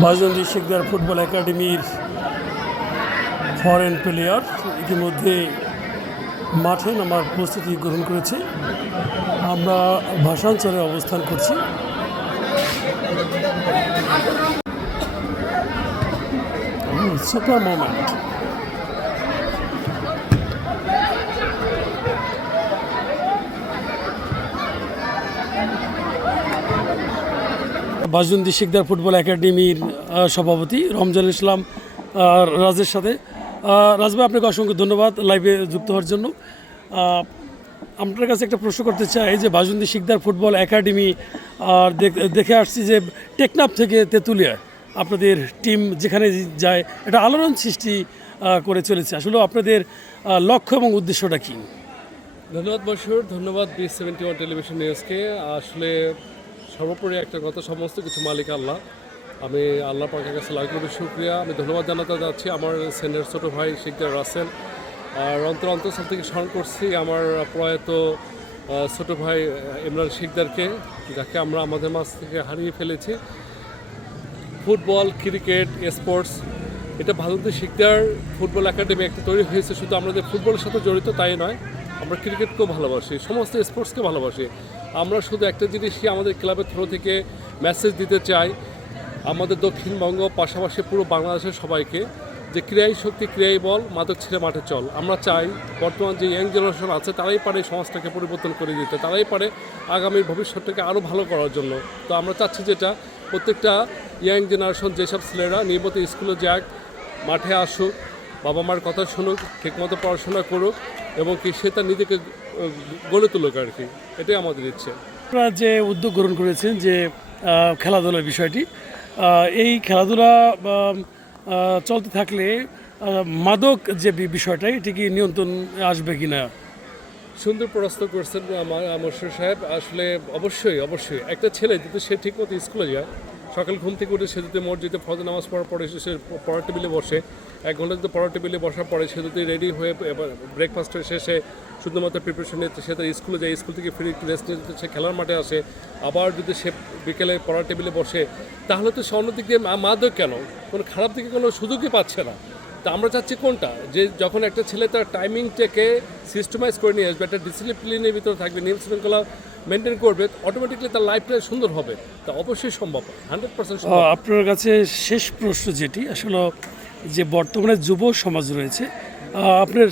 বাজনজি Sikdar football একাডেমির foreign player ইতিমধ্যে মাঠে নামার প্রস্তুতি গ্রহণ করেছে। আমরা ভাষাঞ্চলে অবস্থান করছি। Super moment. বাজনজি শিকদার ফুটবল একাডেমির সভাপতি রমজান ইসলাম রাজের সাথে। রাজ ভাই, আপনাকে অসংখ্য ধন্যবাদ লাইভে যুক্ত হওয়ার জন্য। আপনার কাছে একটা প্রশ্ন করতে চাই, এই যে বাজনজি শিকদার ফুটবল একাডেমি আর দেখে আসছি যে টেকনাফ থেকে তেঁতুলিয়া আপনাদের টিম যেখানে যায় এটা আলোড়ন সৃষ্টি করে চলেছে। আসলে আপনাদের লক্ষ্য এবং উদ্দেশ্যটা কী? ধন্যবাদ বসুর, ধন্যবাদ B71 টেলিভিশন নিউজকে। আসলে সর্বোপরি একটা কথা, সমস্ত কিছু মালিক আল্লাহ। আমি আল্লাহ পাকের কাছে লাখ কোটি শুকরিয়া। আমি ধন্যবাদ জানাতে যাচ্ছি আমার সেনের ছোটো ভাই শিকদার রাসেল। আর অন্তঃস্থল থেকে স্মরণ করছি আমার প্রয়াত ছোটো ভাই ইমরান শিকদারকে, যাকে আমরা আমাদের মাঝ থেকে হারিয়ে ফেলেছি। ফুটবল, ক্রিকেট, স্পোর্টস, এটা ভারতে শিকদার ফুটবল একাডেমি একটা তৈরি হয়েছে শুধু আমাদের ফুটবলের সাথে জড়িত তাই নয়, আমরা ক্রিকেটকেও ভালোবাসি, সমস্ত স্পোর্টসকে ভালোবাসি। আমরা শুধু একটা জিনিসই আমাদের ক্লাবের থ্রো থেকে মেসেজ দিতে চাই আমাদের দক্ষিণবঙ্গ পাশাপাশি পুরো বাংলাদেশের সবাইকে, যে ক্রীড়াই শক্তি, ক্রীড়াই বল, মাদক ছেড়ে মাঠে চল। আমরা চাই বর্তমান যে ইয়াং জেনারেশন আছে তারাই পারে সমাজটাকে পরিবর্তন করে দিতে, তারাই পারে আগামীর ভবিষ্যৎটাকে আরও ভালো করার জন্য। তো আমরা চাচ্ছি যেটা প্রত্যেকটা ইয়াং জেনারেশন, যেসব ছেলেরা নিয়মিত স্কুলে যাক, মাঠে আসুক, বাবা মার কথা শুনুক, ঠিকমতো পড়াশোনা করুক এবং কি সে তার নিজেকে গড়ে তুলুক আর কি, এটাই আমাদের ইচ্ছে। আপনারা যে উদ্যোগ গ্রহণ করেছেন যে খেলাধুলার বিষয়টি, এই খেলাধুলা চলতে থাকলে মাদক যে বিষয়টা এটি কি নিয়ন্ত্রণ আসবে কি না? সুন্দর প্রশ্ন করছেন মশরুর সাহেব। আসলে অবশ্যই অবশ্যই একটা ছেলে যদি সে ঠিকমতো স্কুলে যায়, সকাল ঘুম থেকে উঠে সে যদি মসজিদে ফজর নামাজ পড়ার পরে সে পড়ার টেবিলে বসে, 1 ঘন্টা যদি পড়ার টেবিলে বসার পরে সে যদি রেডি হয়ে ব্রেকফাস্ট শেষে শুধুমাত্র প্রিপারেশন নিচ্ছে, সে তার স্কুলে যায়, স্কুল থেকে ফিরে একটু রেস্ট নিতে সে খেলার মাঠে আসে, আবার যদি সে বিকেলে পড়ার টেবিলে বসে, তাহলে তো সে অন্যদিক দিয়ে মাদক কেন, কোনো খারাপ দিকে কোনো সুযোগই পাচ্ছে না। তা আমরা চাচ্ছি কোনটা, যে যখন একটা ছেলে তার টাইমিংটাকে সিস্টেমাইজ করে নিয়ে আসবে, একটা ডিসিপ্লিনের ভিতরে থাকবে, নিয়ম শৃঙ্খলা মেনটেন করবে, অটোমেটিকলি তার লাইফটা সুন্দর হবে। তা অবশ্যই সম্ভব, 100% সম্ভব। আপনার কাছে শেষ প্রশ্ন যেটি, আসলে যে বর্তমানে যুব সমাজ রয়েছে, আপনার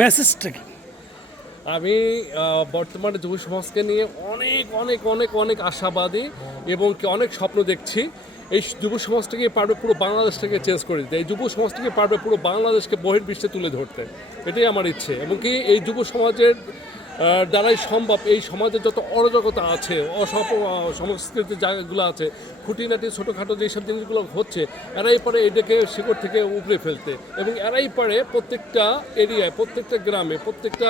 মেসেজটা কি? আমি বর্তমানে যুব সমাজকে নিয়ে অনেক অনেক অনেক অনেক আশাবাদী এবং অনেক স্বপ্ন দেখছি। এই যুব সমাজটাকে পারবে পুরো বাংলাদেশটাকে চেঞ্জ করে দিতে, এই যুব সমাজটাকে পারবে পুরো বাংলাদেশকে বহির্বিশ্বে তুলে ধরতে, এটাই আমার ইচ্ছে। এবং কি এই যুব সমাজের দ্বারাই সম্ভব এই সমাজে যত অরাজকতা আছে, সংস্কৃতি জায়গাগুলো আছে, খুঁটিনাটি ছোটোখাটো যেসব জিনিসগুলো হচ্ছে, এরাই পারে এটাকে শিকড় থেকে উপড়ে ফেলতে, এবং এরাই পারে প্রত্যেকটা এরিয়ায়, প্রত্যেকটা গ্রামে, প্রত্যেকটা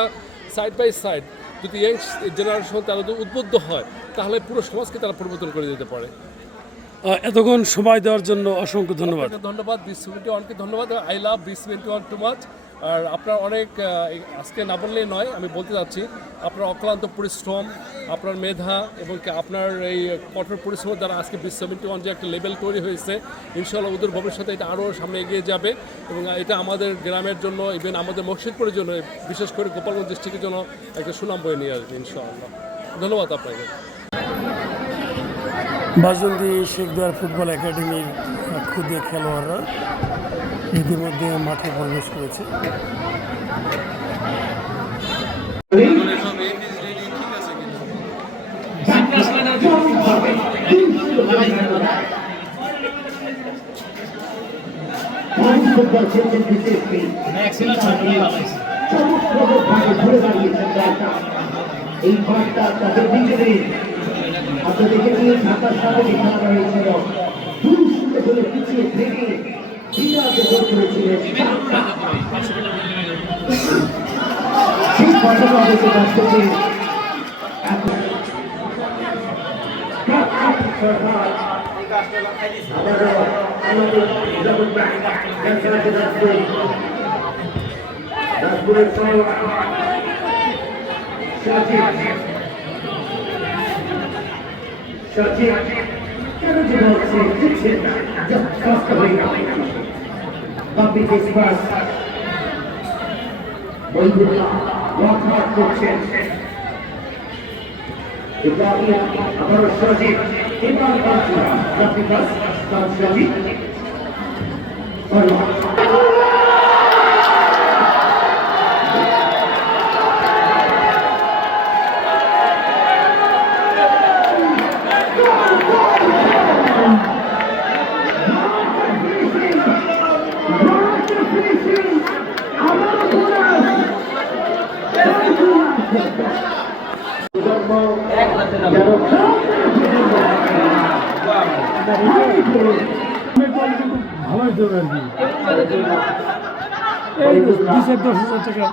সাইড বাই সাইড যদি ইয়াং জেনারেশন তারা যদি উদ্বুদ্ধ হয়, তাহলে পুরো সমাজকে তারা পরিবর্তন করে দিতে পারে। এতক্ষণ সময় দেওয়ার জন্য অসংখ্য ধন্যবাদ। ধন্যবাদ B71কে, ধন্যবাদ। I love B71 too much. আর আপনার অনেক আজকে না বললেই নয়, আমি বলতে চাচ্ছি আপনার অক্লান্ত পরিশ্রম, আপনার মেধা এবং আপনার এই কঠোর পরিশ্রমের দ্বারা আজকে B71 যে একটা লেভেল তৈরি হয়েছে, ইনশাআল্লাহ ওদের ভবিষ্যতে এটা আরও সামনে এগিয়ে যাবে এবং এটা আমাদের গ্রামের জন্য, ইভেন আমাদের মসজিদপুরের জন্য, বিশেষ করে গোপালগঞ্জ ডিস্ট্রিক্টের জন্য একটা সুনাম বয়ে নিয়ে আসবে ইনশাআল্লাহ। ধন্যবাদ আপনাকে। বাজনজি শিকদার ফুটবল একাডেমির ক্ষুদে খেলোয়াড়রা ইতিমধ্যে মাঠে প্রবেশ করেছে। এই ঘরটা তাদের নিজেদের আপনাদেরকে নিয়ে ঢাকার সামনে খেলা হয়েছিল, দুশো করে পিছিয়ে থেকে বিরাটে গোল করেছিলেন। সেই ঘটনা হয়েছে বাস্তবে সচিব কেন যে বলছে দিচ্ছেন না যথেষ্ট হয়ে গেল পাবলিক এক্সপ্রেস বন্ধুরা ওয়াকআউট করছেন ইব্রাহিম আবার সজীব এবার বাঁচা রাফিকাস সজীব ভালোই দেবে আর কি এই 2-10,000 টাকা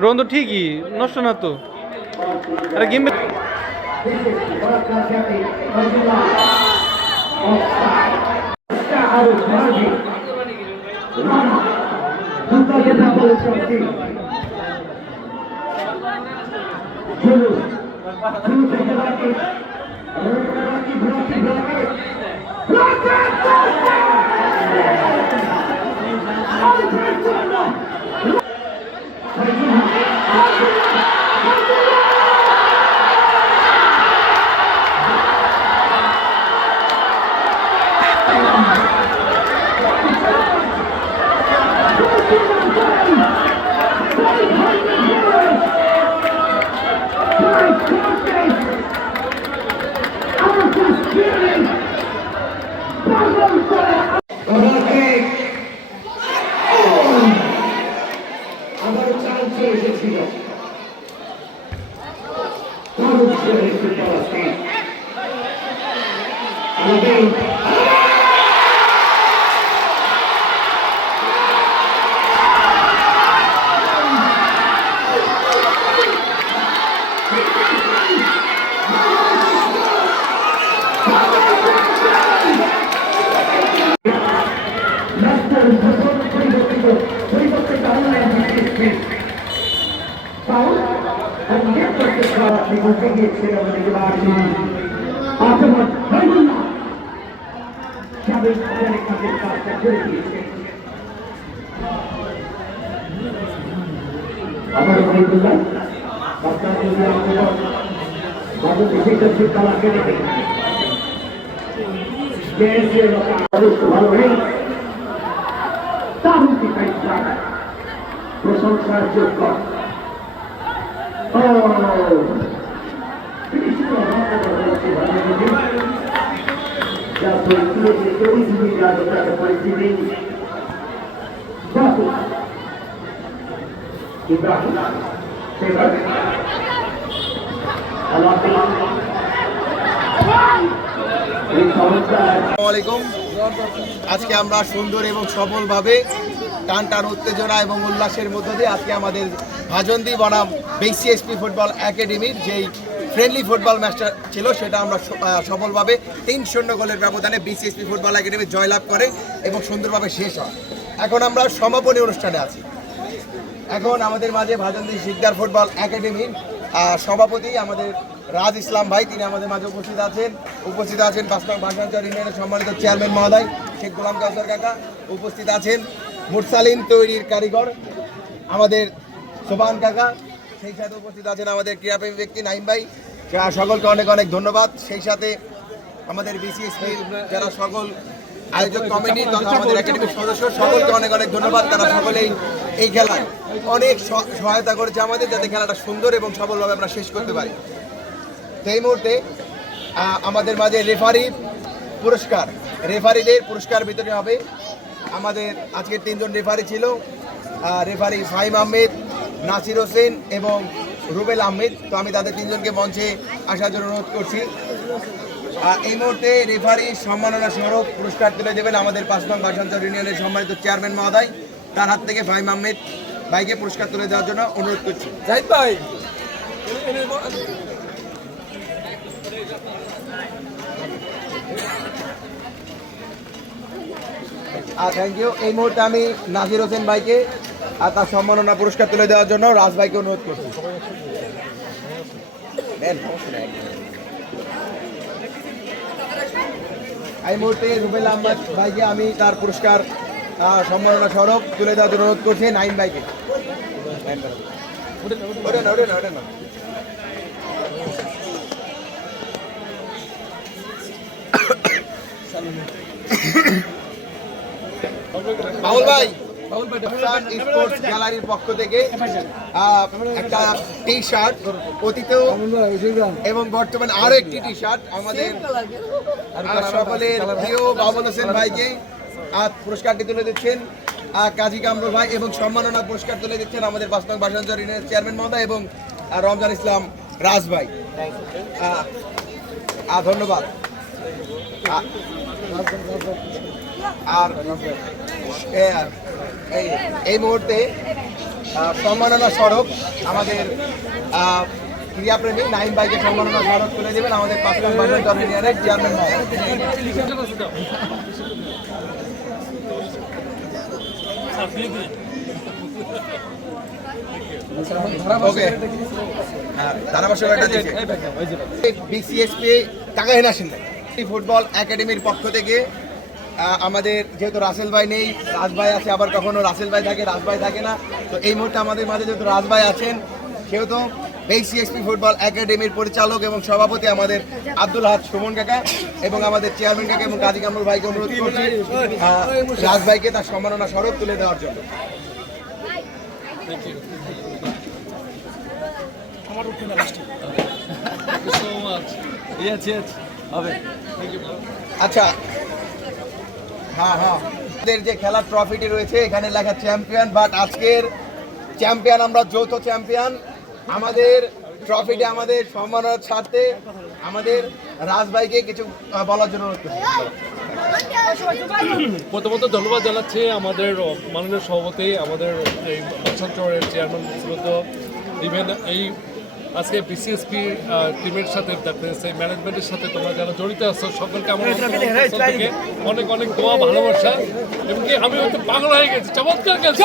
রোহন তো ঠিকই নষ্ট না তো আরে গেম আবারও চান্স এসেছিল প্রশংসার যোগ্য আজকে আমরা সুন্দর এবং সফলভাবে টান টান উত্তেজনা এবং উল্লাসের মধ্য দিয়ে আজকে আমাদের ভাজন্দি বনাম বিসিএসপি ফুটবল একাডেমির যেই ফ্রেন্ডলি ফুটবল ম্যাচটা ছিল সেটা আমরা সফলভাবে 3-0 গোলের ব্যবধানে বিসিএসপি ফুটবল একাডেমি জয়লাভ করে এবং সুন্দরভাবে শেষ হয়। এখন আমরা সমাপনী অনুষ্ঠানে আছি। এখন আমাদের মাঝে ভাজন্দি শিকদার ফুটবল একাডেমির সভাপতি আমাদের রাজ ইসলাম ভাই, তিনি আমাদের মাঝে উপস্থিত আছেন 5 নং ভাষাঞ্চল ইউনিয়নের সম্মানিত চেয়ারম্যান মহোদয় শেখ গোলাম কাউসার কাকা, উপস্থিত আছেন মুরসালিন তৈরির কারিগর আমাদের সোবান কাকা, সেই সাথে উপস্থিত আছেন আমাদের ক্রীড়াপ্রেমী ব্যক্তি নাইম ভাই। সকলকে অনেক অনেক ধন্যবাদ। সেই সাথে আমাদের বিসিএসপির যারা সকল আয়োজক কমিটি তথা আমাদের একাডেমির সদস্য, সকলকে অনেক অনেক ধন্যবাদ। তারা সকলেই এই খেলায় অনেক সহায়তা করেছে আমাদের, যাতে খেলাটা সুন্দর এবং সফলভাবে আমরা শেষ করতে পারি। তো এই মুহূর্তে আমাদের মাঝে রেফারি পুরস্কার রেফারিদের পুরস্কার বিতরণ হবে। আমাদের আজকে 3 জন রেফারি ছিল, রেফারি ফাহিম আহমেদ, নাসির হোসেন এবং রুবেল আহমেদ। তো আমি তাদের 3 জনকে মঞ্চে আসার জন্য অনুরোধ করছি। এই মুহূর্তে রেফারি সম্মাননা স্মারক পুরস্কার তুলে দেবেন আমাদের 5 নং ভাষান্তর ইউনিয়নের সম্মানিত চেয়ারম্যান মহোদয়। তার হাত থেকে ফাহিম আহমেদ ভাইকে পুরস্কার তুলে দেওয়ার জন্য অনুরোধ করছি। জাহিদ ভাই থ্যাংক ইউ। এই মুহূর্তে আমি নাসির হোসেন ভাইকে আর তার সম্মাননা পুরস্কার তুলে দেওয়ার জন্য রাজ ভাইকে অনুরোধ করছি। এই মুহূর্তে রুবেল আহমদ ভাইকে আমি তার পুরস্কার সম্মাননা স্মারক তুলে দেওয়ার জন্য অনুরোধ করছি নাইম ভাইকে। ওঠে না। বাউল ভাই স্পোর্টস গ্যালারির পক্ষ থেকে একটা টি শার্ট, অতীতেও এবং বর্তমানে আরো একটি টি শার্ট আমাদের সকলের প্রিয় বাবুল হোসেন ভাইকে পুরস্কারটি তুলে দিচ্ছেন কাজী কামরুল ভাই, এবং সম্মাননা পুরস্কার তুলে দিচ্ছেন আমাদের 5 নং ভাষান্তর ইউনিয়নের চেয়ারম্যান মহোদয় এবং রমজান ইসলাম রাজ ভাই। ধন্যবাদ। আর এই মুহূর্তে সম্মাননা স্মারক আমাদের ক্রীড়াপ্রেমী নাইম ভাইকে সম্মাননা স্মারক তুলে দেবেন আমাদের 5 নং ভাষান্তর ইউনিয়নের চেয়ারম্যান ওকে বিসিএসপি টাকা হেনাসেন ফুটবল একাডেমির পক্ষ থেকে আমাদের যেহেতু রাসেল ভাই নেই, রাজ ভাই আছে, আবার কখনো রাসেল ভাই থাকে, রাজ ভাই থাকে না। তো এই মুহূর্তে আমাদের মাঝে যেহেতু রাজ ভাই আছেন, সেহেতু বিসিএসপি ফুটবল একাডেমির পরিচালক এবং সভাপতি আমাদের আব্দুল হাদ সুমন কাকা এবং আমাদের চেয়ারম্যান কাকা এবং কাজী কামরুল ভাইকে অনুরোধ করছি রাজ ভাইকে তার সম্মাননা স্মারক তুলে দেওয়ার জন্য। আচ্ছা, হ্যাঁ, আমাদের যে খেলার ট্রফিটি রয়েছে এখানে লেখা চ্যাম্পিয়ন, বাট আজকের চ্যাম্পিয়ন আমরা যৌথ চ্যাম্পিয়ন। আমাদের ট্রফিটি আমাদের সম্মানের সাথে আমাদের রাজ ভাইকে কিছু বলার জন্য অনুরোধ করছি। প্রথমত ধন্যবাদ জানাচ্ছি আমাদের মাননীয় সভাপতি, আমাদের এই ভাষান্তরের চেয়ারম্যান ইভেন এই আজকে বিসিএসপি টিমের সাথে সেই ম্যানেজমেন্টের সাথে তোমরা যারা জড়িত আছো সকলকে আমার থেকে অনেক অনেক দোয়া, ভালোবাসা, এবং কি আমি হয়তো পাগল হয়ে গেছি। চমৎকার খেলছে,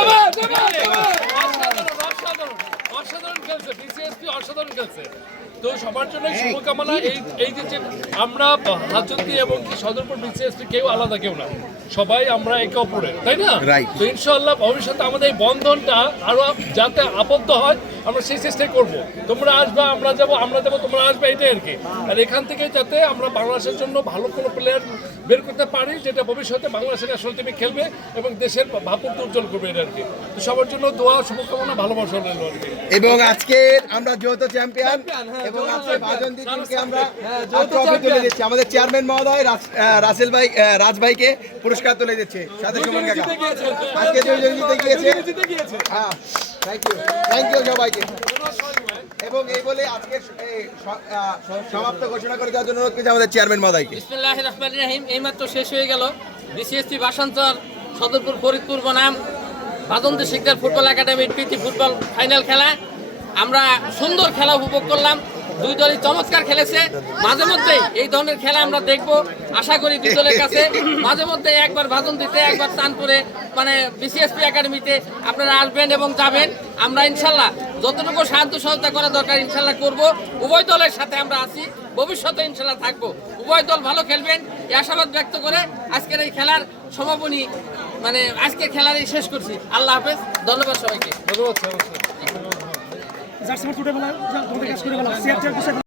অসাধারণ খেলছে বিসিএসপি, অসাধারণ খেলছে। তো সবার জন্য শুভকামনা। এই যে আমরা হাজন্তি এবং কি সদরপুর বিসিএসপি কেউ আলাদা কেউ না, সবাই আমরা একে অপরের, তাই না? তো ইনশাআল্লাহ ভবিষ্যতে আমাদের এই বন্ধনটা আরো যাতে আবদ্ধ হয় আমরা সেই চেষ্টাই করব। তোমরা আসবে, আমরা যাবো, তোমরা আসবে, এটাই আর কি। আর এখান থেকে যাতে আমরা বাংলাদেশের জন্য ভালো কোনো প্লেয়ার বের করতে পারি, যেটা ভবিষ্যতে বাংলাদেশের ন্যাশনাল টিমে খেলবে এবং দেশের ভাবমূর্তি উজ্জ্বল করবে, এটা আর কি। তো সবার জন্য দোয়া, শুভকামনা, ভালোবাসা রইল আর কি। এবং আজকে আমরা যৌথ চ্যাম্পিয়ন এবং আজকে বাজন্তি টিমকে আমরা ট্রফি তুলে দিচ্ছি। আমাদের চেয়ারম্যান মহোদয় রাসেল ভাই, রাজ ভাইকে পুরস্কার তুলে দিচ্ছে সাথে সুমন কাকা। আজকে 2 জন জিতে গিয়েছে। হ্যাঁ, থ্যাংক ইউ সবাইকে। এবং এই বলে আজকে সমাপ্ত ঘোষণা করে দেওয়ার জন্য অনুরোধ করছি আমাদের চেয়ারম্যান মহোদয়কে। বিসমিল্লাহির রহমানির রহিম। এইমাত্র শেষ হয়ে গেল বিসিএসপি ভাষান্তর সদরপুর ফরিদপুর বনাম বাদন্তি শিকদার ফুটবল একাডেমির প্রীতি ফুটবল ফাইনাল খেলা। আমরা সুন্দর খেলা উপভোগ করলাম, 2 দলই চমৎকার খেলেছে। মাঝে মধ্যে এই ধরনের খেলা আমরা দেখব, আশা করি 2 দলের কাছে। মাঝে মধ্যে একবার বাদন্তিতে, একবার চাঁদপুরে, মানে বিসিএসপি একাডেমিতে আপনারা আসবেন এবং যাবেন। আমরা ইনশাল্লাহ যতটুকু সাহায্য সহায়তা করা দরকার ইনশাল্লাহ করব। উভয় দলের সাথে আমরা আছি, ভবিষ্যতে ইনশাল্লাহ থাকবো। উভয় দল ভালো খেলবেন এই আশাবাদ ব্যক্ত করে আজকের এই খেলার সমাপনী, মানে আজকের খেলারই শেষ করছি। আল্লাহ হাফেজ, ধন্যবাদ সবাইকে। ধন্যবাদ।